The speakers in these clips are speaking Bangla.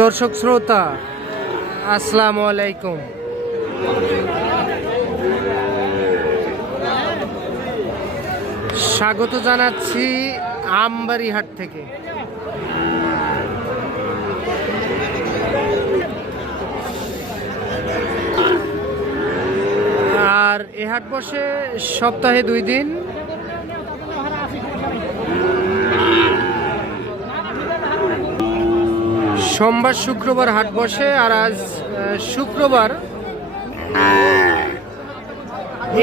দর্শক শ্রোতা, আসসালামু আলাইকুম। স্বাগত জানাচ্ছি আমবাড়িহাট থেকে। আর এ হাট বসে সপ্তাহে দুই দিন সোমবার শুক্রবার হাট বসে আর আজ শুক্রবার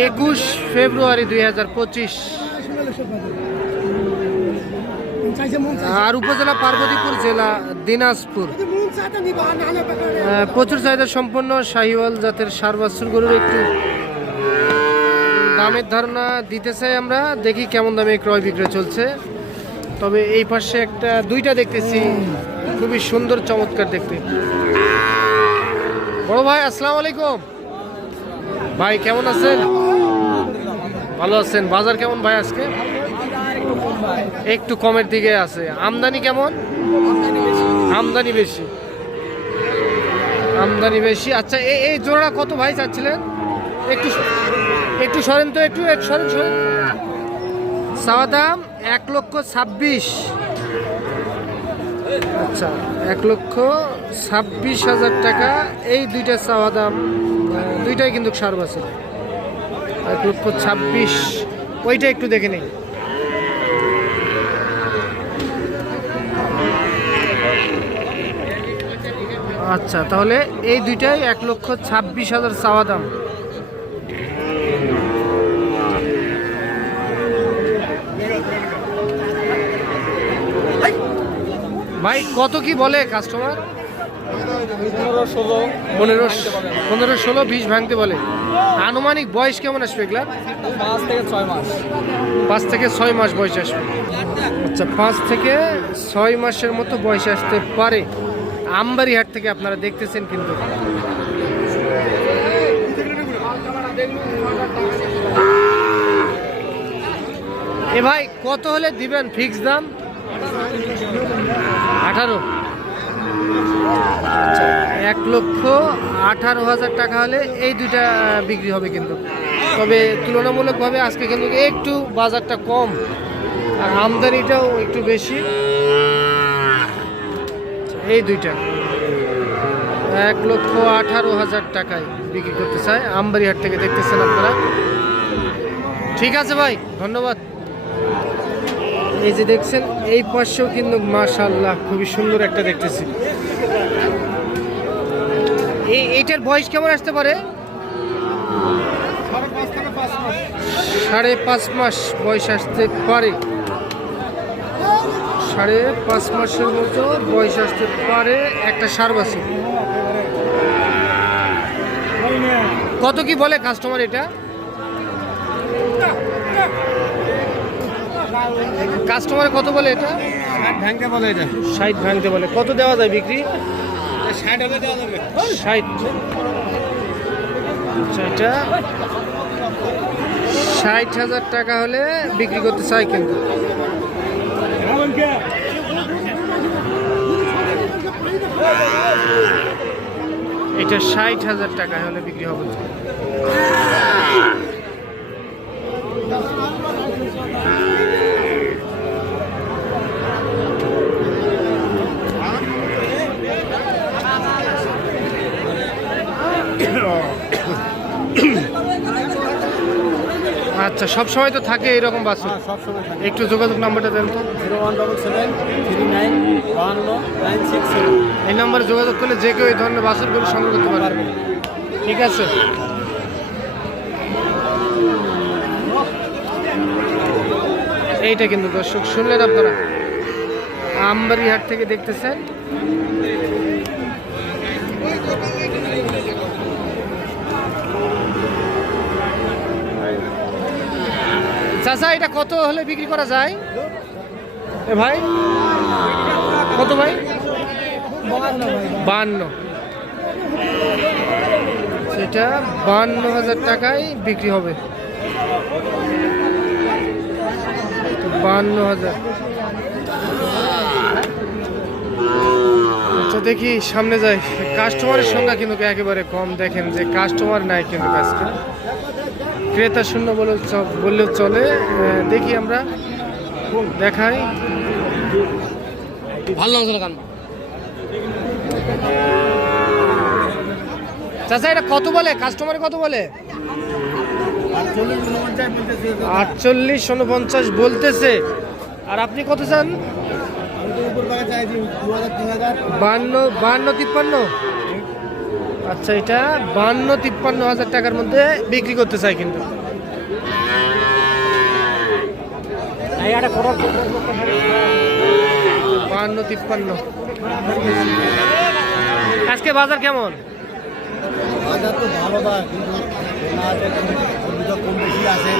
একুশ ফেব্রুয়ারি দুই হাজার পঁচিশ। আর উপজেলা পার্বতীপুর জেলা দিনাজপুর। প্রচুর চাহিদা সম্পন্ন শাহিওয়াল জাতের সার গরুর একটু দামের ধারণা দিতে চাই আমরা, দেখি কেমন দামে ক্রয় বিক্রয় চলছে। তবে এই পাশে একটা, দুইটা দেখতেছি। খুবই সুন্দর, চমৎকার দেখতে। বড় ভাই, আসসালামু আলাইকুম। ভাই, কেমন আছেন? ভালো আছেন। বাজার কেমন ভাই আজকে? একটু কমের দিকে আছে। আমদানি কেমন? আমদানি বেশি। আমদানি বেশি। আচ্ছা এই জোড়া কত ভাই চাচ্ছিলেন? একটু একটু সরেন তো, একটু, এক, সরেন সরেন। চাওয়া দাম এক লক্ষ ছাব্বিশ। আচ্ছা এক লক্ষ ছাব্বিশ হাজার টাকা। এই দুইটা চাওয়া দাম দুইটাই কিন্তু সার আছে এক লক্ষ ছাব্বিশ, ওইটা একটু দেখে নেই। আচ্ছা তাহলে এই দুইটাই এক লক্ষ ছাব্বিশ হাজার চাওয়া দাম। ভাই কত কি বলে কাস্টমার পনেরো ষোলো পনেরো ষোলো বিশ ভাঙতে বলে। আনুমানিক বয়স কেমন আসবে এগুলা পাঁচ থেকে ছয় মাস। পাঁচ থেকে ছয় মাস বয়স আসবে। আচ্ছা পাঁচ থেকে ছয় মাসের মতো বয়স আসতে পারে। আমবাড়িহাট থেকে আপনারা দেখতেছেন কিন্তু। এ ভাই কত হলে দিবেন ফিক্স দাম? আঠারো। এক লক্ষ আঠারো হাজার টাকা হলে এই দুইটা বিক্রি হবে কিন্তু। তবে তুলনামূলকভাবে আজকে কিন্তু একটু বাজারটা কম। আর আমদানিটাও একটু বেশি। এই দুইটা। এক লক্ষ আঠারো হাজার টাকায় বিক্রি করতে চায় আমবাড়িহাট থেকে দেখতেছেন আপনারা। ঠিক আছে ভাই, ধন্যবাদ। এই যে দেখছেন, এই পাশেও কিন্তু মাশাল্লাহ খুবই সুন্দর একটা দেখতেছি। এই এইটার বয়স কেমন আসতে পারে? সাড়ে পাঁচ মাস বয়স আসতে পারে। সাড়ে পাঁচ মাসের মতো বয়স আসতে পারে একটা সার বাছুর কত কি বলে কাস্টমার এটা? কাস্টমার কত বলে এটা? ভাঙতে বলে এটা। ষাট ভাঙতে বলে। কত দেওয়া যায় বিক্রি? ষাট হলে দেওয়া যাবে। ষাট। এটা ষাট হাজার টাকা হলে বিক্রি করতে চাই কিন্তু এটা ষাট হাজার টাকা হলে বিক্রি হবে। আচ্ছা সব সময় তো থাকে এরকম বাস? হ্যাঁ একটু যোগাযোগ নাম্বারটা দেন তো। Zero one double seven three nine বাহান্ন নাইন সিক্স এই নাম্বারে যোগাযোগ করলে যে কেউ এই ধরনের বাসের সংগ্রহ করতে পারবে। ঠিক আছে। এইটা কিন্তু দর্শক শুনলেন আপনারা? আমবাড়িহাট থেকে দেখতেছেন। চাচা, এটা কত হলে বিক্রি করা যায়? এ ভাই, কত ভাই? বান্ন। সেটা বান্ন হাজার টাকায় বিক্রি হবে। বান্ন হাজার। আচ্ছা দেখি সামনে যাই। কাস্টমারের সংখ্যা কিন্তু একেবারে কম, দেখেন যে কাস্টমার নাই কিন্তু ক্রেতা শূন্য বলে চ- বললেও চলে। দেখি আমরা। দেখাই। ভালো লাগছিল গান। চাচা এটা কত বলে? কাস্টমার কত বলে? আটচল্লিশ উনপঞ্চাশ বলতেছে। আর আপনি কত চান? বান্ন বান্ন তিপ্পান্ন? আচ্ছা এটা বান্ন তিপ্পান্ন হাজার টাকার মধ্যে বিক্রি করতে চাই কিন্তু। বান্ন তিপ্পান্ন। আজকে বাজার কেমন? বাজার তো ভালো দা কিন্তু কম বেশি আছে।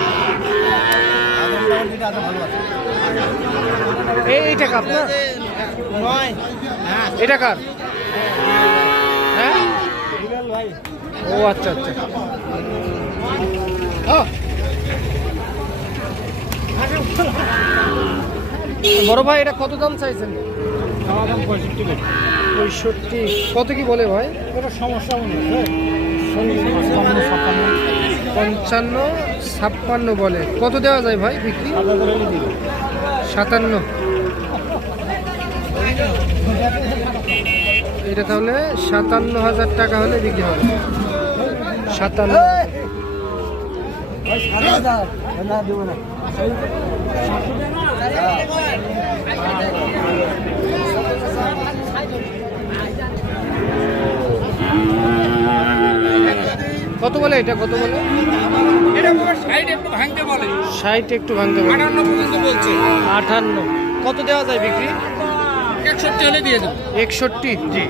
এইটা কাপ না? হ্যাঁ। এটা ভাই ও আচ্ছা আচ্ছা। বড় ভাই এটা কত দাম চাইছেন? পঁয়ষট্টি। কত কি বলে ভাই? সমস্যা হয়। পঞ্চান্ন ছাপ্পান্ন বলে। কত দেওয়া যায় ভাই বিক্রি? সাতান্ন। এটা তাহলে সাতান্ন হাজার টাকা হলে বিক্রি হবে। সাতান্ন। কত বলে এটা? কত বলে? এটা তোমার সাইড একটু ভাঙতে বলে। ষাট একটু ভাঙতে বলছে। আটান্ন। কত দেওয়া যায় বিক্রি? একষট্টি হলে দিয়ে দেবো। একষট্টি? জি।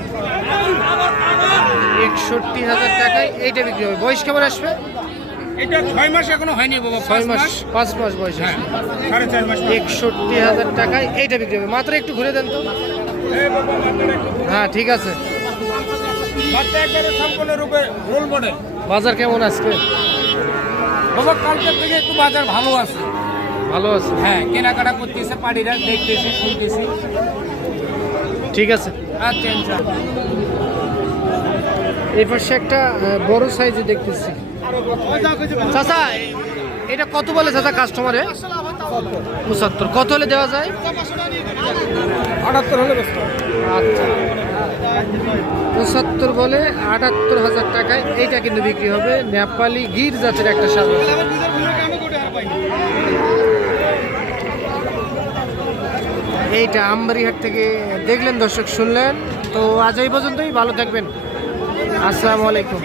একষট্টি হাজার টাকায় এইটা বিক্রি হবে। বয়স কেমন আসবে? এটা ছয় মাস এখনও হয়নি বাবা ছয় মাস পাঁচ মাস বয়স হ্যাঁ সাড়ে চার মাস একষট্টি হাজার টাকায় এইটা বিক্রি হবে। মাত্র একটু ঘুরে দেন তো। হ্যাঁ ঠিক আছে। রোল মডেল বাজার কেমন আজকে? বাবা কালকের থেকে একটু বাজার ভালো আছে। ভালো আছে। হ্যাঁ কেনাকাটা করতেছে পাড়িরা দেখতেছি শুনতেছি। ঠিক আছে? আচ্ছা। এই পাশে একটা বড় সাইজে দেখতেছি। চাচা এটা কত বলে চাচা কাস্টমারে পঁচাত্তর। কত হলে দেওয়া যায়? আটাত্তর হলে আচ্ছা পঁচাত্তর বলে আটাত্তর হাজার টাকায় এইটা কিন্তু বিক্রি হবে। নেপালি গির জাতের একটা সার। এইটা আমবাড়িহাট থেকে দেখলেন দর্শক শুনলেন। তো আজ এই পর্যন্তই ভালো থাকবেন। আসসালামু আলাইকুম।